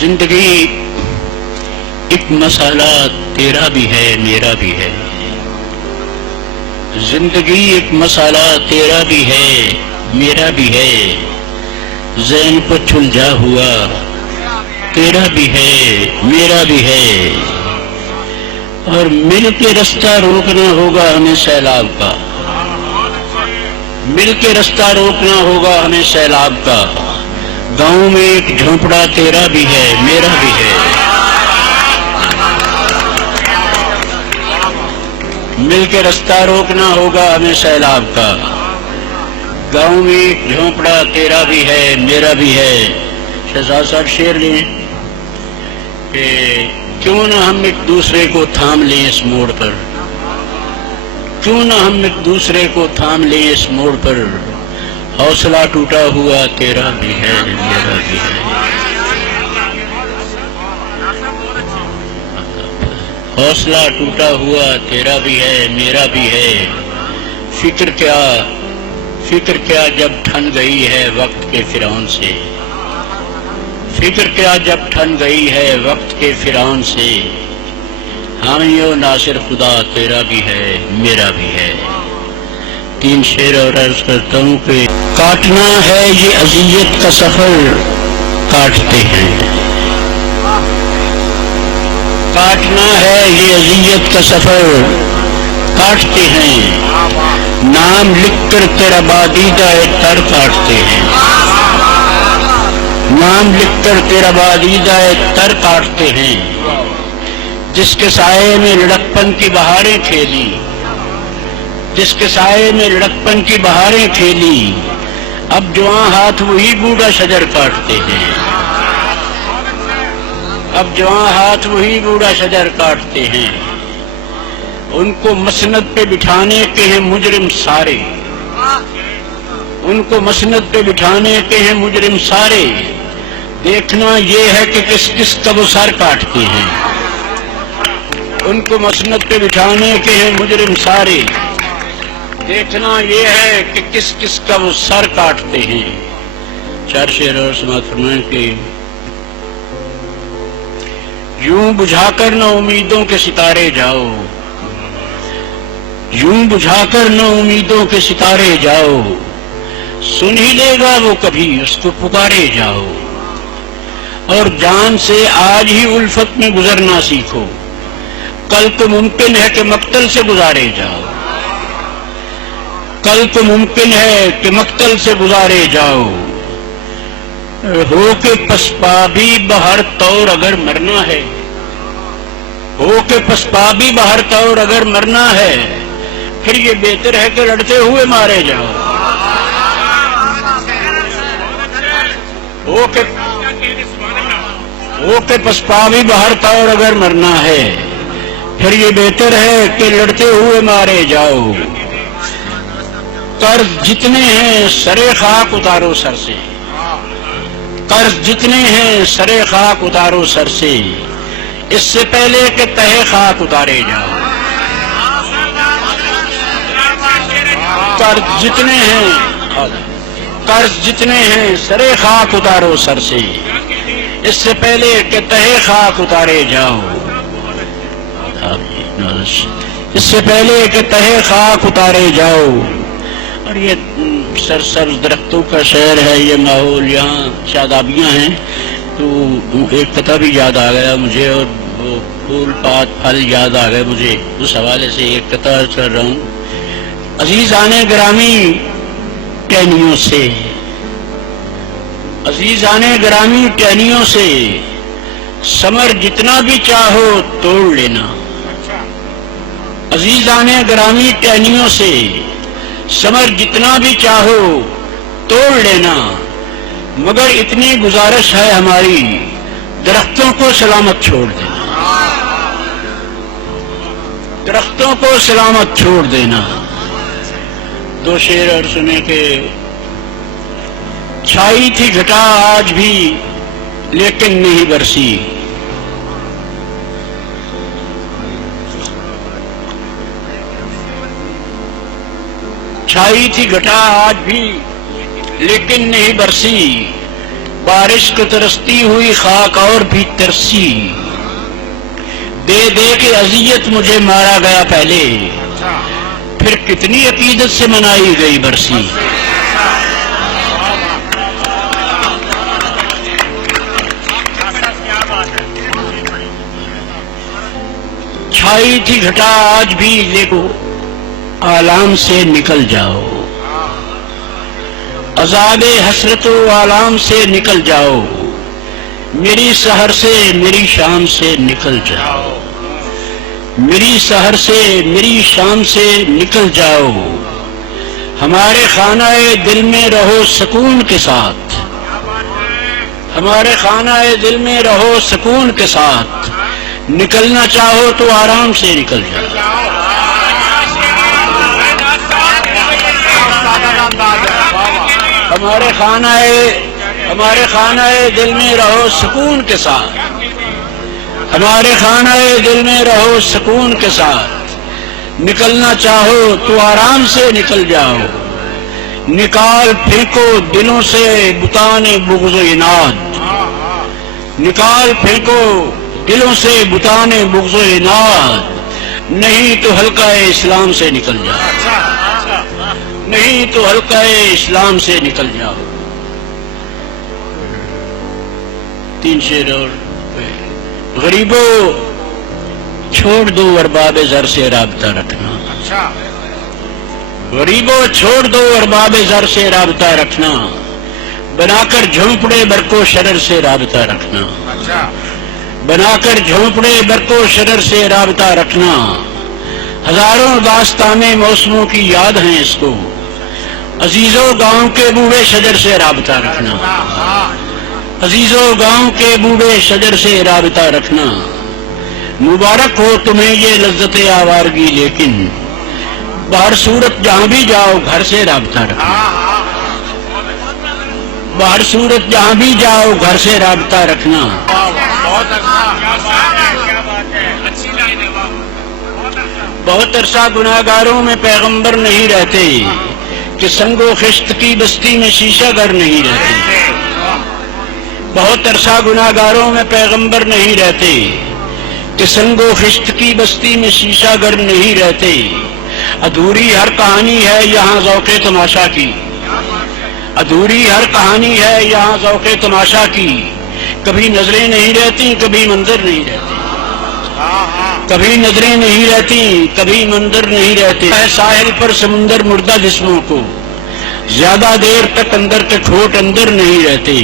زندگی ایک مسئلہ تیرا بھی ہے میرا بھی ہے، زندگی ایک مسئلہ تیرا بھی ہے میرا بھی ہے، ذہن کو سلجھا ہوا تیرا بھی ہے میرا بھی ہے، اور مل کے رستہ روکنا ہوگا ہمیں سیلاب کا، مل کے رستہ روکنا ہوگا ہمیں سیلاب کا، گاؤں میں ایک جھونپڑا تیرا بھی ہے میرا بھی ہے، مل کے رستہ روکنا ہوگا ہمیں سیلاب کا، گاؤں میں ایک جھونپڑا تیرا بھی ہے میرا بھی ہے۔ شہزاد صاحب شعر لیں کہ کیوں نہ ہم ایک دوسرے کو تھام لیں اس موڑ پر، کیوں نہ ہم ایک دوسرے کو تھام لیں اس موڑ پر، حوصلہ ٹوٹا ہوا تیرا بھی ہے میرا بھی ہے، حوصلہ ٹوٹا ہوا تیرا بھی ہے میرا بھی ہے، فکر کیا جب ٹھن گئی ہے وقت کے فرعون سے، فکر کیا جب ٹھن گئی ہے وقت کے فرعون سے، حامی و ناصر خدا تیرا بھی ہے میرا بھی ہے۔ تین شعر اور عرض کرتا ہوں کہ کاٹنا ہے یہ اذیت کا سفر کاٹتے ہیں، کاٹنا ہے یہ اذیت کا سفر کاٹتے ہیں، نام لکھ کر تیرا بادیدہ تر کاٹتے ہیں، نام لکھ کر تیرا بادیدہ تر کاٹتے ہیں، جس کے سائے میں لڑکپن کی بہاریں کھیلی، جس کے سائے میں لڑکپن کی بہاریں کھیلی، اب جوان ہاتھ وہی بوڑھا شجر کاٹتے ہیں، اب جوان ہاتھ وہی بوڑھا شجر کاٹتے ہیں، ان کو مسند پہ بٹھانے کے ہیں مجرم سارے، ان کو مسند پہ بٹھانے کے ہیں مجرم سارے، دیکھنا یہ ہے کہ کس کس کا وہ سر کاٹتے ہیں، ان کو مسند پہ بٹھانے کے ہیں مجرم سارے، دیکھنا یہ ہے کہ کس کس کا وہ سر کاٹتے ہیں۔ چار شعر اور سماعت فرمائیں کہ یوں بجھا کر نہ امیدوں کے ستارے جاؤ، یوں بجھا کر نہ امیدوں کے ستارے جاؤ، سن ہی لے گا وہ کبھی اس کو پکارے جاؤ، اور جان سے آج ہی الفت میں گزرنا سیکھو، کل تو ممکن ہے کہ مقتل سے گزارے جاؤ، کل تو ممکن ہے کہ مقتل سے گزارے جاؤ، ہو کے پسپابی بہر طور اگر مرنا ہے، ہو کے پسپابی بہر طور اگر مرنا ہے، پھر یہ بہتر ہے کہ لڑتے ہوئے مارے جاؤ، ہو کے پسپابی بہر طور اگر مرنا ہے، پھر یہ بہتر ہے کہ لڑتے ہوئے مارے جاؤ، قرض جتنے ہیں سرے خاک اتارو سر سے، قرض جتنے ہیں سرے خاک اتارو سر سے، اس سے پہلے کہ تہے خاک اتارے جاؤ، قرض جتنے ہیں، قرض جتنے ہیں سرے خاک اتارو سر سے، اس سے پہلے کہ تہے خاک اتارے جاؤ، اس سے پہلے کہ تہے خاک اتارے جاؤ۔ اور یہ سرسبز درختوں کا شہر ہے، یہ ماحول، یہاں شادابیاں ہیں، تو ایک قطعہ بھی یاد آ گیا مجھے، اور وہ پھول پات پھل یاد آ گئے مجھے، اس حوالے سے ایک قطعہ کر رہا ہوں۔ عزیزان گرامی ٹہنیوں سے، عزیزان گرامی ٹہنیوں سے، ثمر جتنا بھی چاہو توڑ لینا، عزیزان گرامی ٹہنیوں سے، ثمر جتنا بھی چاہو توڑ لینا، مگر اتنی گزارش ہے ہماری درختوں کو سلامت چھوڑ دینا، درختوں کو سلامت چھوڑ دینا۔ دو شعر اور سنے کہ چھائی تھی گھٹا آج بھی لیکن نہیں برسی، چھائی تھی گھٹا آج بھی لیکن نہیں برسی، بارش کو ترستی ہوئی خاک اور بھی ترسی، دے دے کے اذیت مجھے مارا گیا پہلے، پھر کتنی عقیدت سے منائی گئی برسی۔ چھائی تھی گھٹا آج بھی لیکو آلام سے نکل جاؤ، عذاب حسرت و آلام سے نکل جاؤ، میری سحر سے میری شام سے نکل جاؤ، میری سحر سے میری شام سے نکل جاؤ، ہمارے خانہ دل میں رہو سکون کے ساتھ، ہمارے خانہ دل میں رہو سکون کے ساتھ، نکلنا چاہو تو آرام سے نکل جاؤ، ہمارے خانہ دل میں رہو سکون کے ساتھ، ہمارے خانہ دل میں رہو سکون کے ساتھ، نکلنا چاہو تو آرام سے نکل جاؤ، نکال پھینکو دلوں سے بتان بغض و عناد، نکال پھینکو دلوں سے بتان بغض و عناد، نہیں تو حلقہ اسلام سے نکل جاؤ، نہیں تو حلقہ اسلام سے نکل جاؤ۔ تین شعر اور غریبوں چھوڑ دو ارباب زر سے رابطہ رکھنا، غریبوں چھوڑ دو ارباب زر سے رابطہ رکھنا، بنا کر جھونپڑے برقو شرر سے رابطہ رکھنا، بنا کر جھونپڑے برقو شرر سے رابطہ رکھنا، ہزاروں داستانیں موسموں کی یاد ہیں اس کو، عزیزوں گاؤں کے بوڑھے شجر سے رابطہ رکھنا، عزیزوں گاؤں کے بوڑھے شجر سے رابطہ رکھنا، مبارک ہو تمہیں یہ لذت آوارگی، لیکن باہر صورت جہاں بھی جاؤ گھر سے رابطہ رکھنا، باہر صورت جہاں بھی جاؤ گھر سے رابطہ رکھنا۔ بہت عرصہ گناہگاروں میں پیغمبر نہیں رہتے کہ سنگ و خشت کی بستی میں شیشہ گر نہیں رہتے، بہت عرصہ گناہگاروں میں پیغمبر نہیں رہتے کہ سنگ و خشت کی بستی میں شیشہ گر نہیں رہتے، ادھوری ہر کہانی ہے یہاں ذوق تماشا کی، ادھوری ہر کہانی ہے یہاں ذوق تماشا کی، کبھی نظریں نہیں رہتی کبھی منظر نہیں رہتے، کبھی نظریں نہیں رہتی کبھی منظر نہیں رہتے، ساحل پر سمندر مردہ جسموں کو زیادہ دیر تک اندر کے ٹھوٹ اندر نہیں رہتے،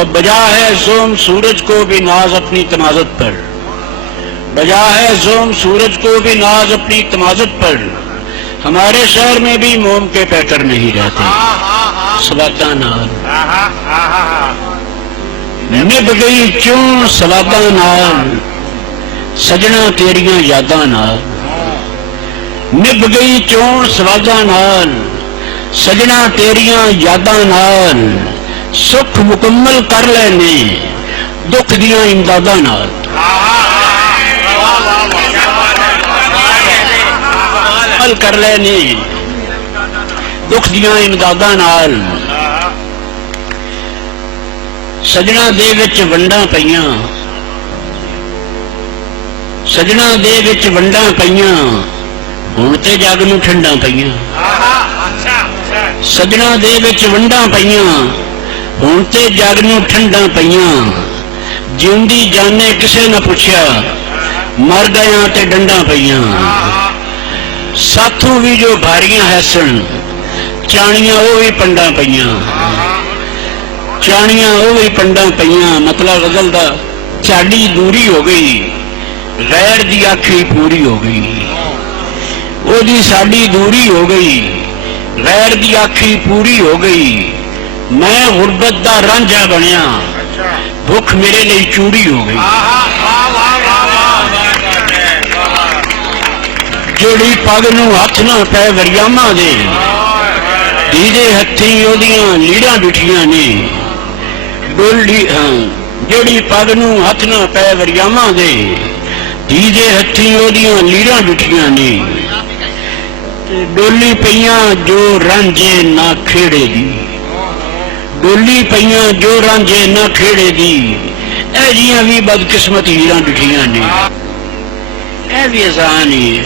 اب بجا ہے زوم سورج کو بھی ناز اپنی تمازت پر، بجا ہے زوم سورج کو بھی ناز اپنی تمازت پر، ہمارے شہر میں بھی موم کے پیکر نہیں رہتے، سوادہ نال نبھ گئی کیوں سوادہ نال، سجنا تیریاں یاداں نال، نبھ گئی کیوں سوادہ نال، سجنا تیریاں یاداں نال، سکھ مکمل کر لینے دکھ دیاں امداداں نال، مکمل کر لینے دکھ دیاں امداداں نال، سجنا دے وچ ونڈاں پئیاں، سجنا دے وچ ونڈاں پئیاں، ہن تے جگ نوں ٹھنڈاں پئیاں، سجنا دے وچ ونڈاں پئیاں، ہن تے جگ نوں ٹھنڈاں پئیاں، جیندی جانے کسے نہ پوچھیا، مر گیاں تے ڈنڈاں پئیاں، ساتھوں بھی جو بھاریاں ہے سن، چانیاں وہ بھی پنڈاں پئیاں، چانیاں وہ بھی پنڈاں پئیاں، مطلب غزل دا ساڈی دوری ہو گئی، غیر دی آکھی پوری ہو گئی، وہ دی ساڈی دوری ہو گئی، غیر دی آکھی پوری ہو گئی، میں غربت دا رانجھا بنیا، بھوک میرے لیے چوری ہو گئی، جڑی پگ نوں ہاتھ نہ پے وریاما دے، دیدے ہتھی اودیاں لیڑاں ڈٹھیاں نے، ڈولی جڑی پگ نوں ہاتھ نہ پے وریاما دے، دیدے ہتھی اودیاں لیڑاں ڈٹھیاں نے، ڈولی پئیاں جو رانجھے نہ کھیڑے دی، ਡੋਲੀ ਪਈਆਂ ਜੋ ਰਾਂਝੇ ਨਾ ਖੇੜੇ ਦੀ, ਇਹ ਜੀਆਂ ਵੀ ਬਦਕਿਸਮਤ ਹੀਰਾਂ ਡਿਠੀਆਂ ਨੇ। ਇਹ ਵੀ ਆਸਾਨ ਹੀ ਹੈ।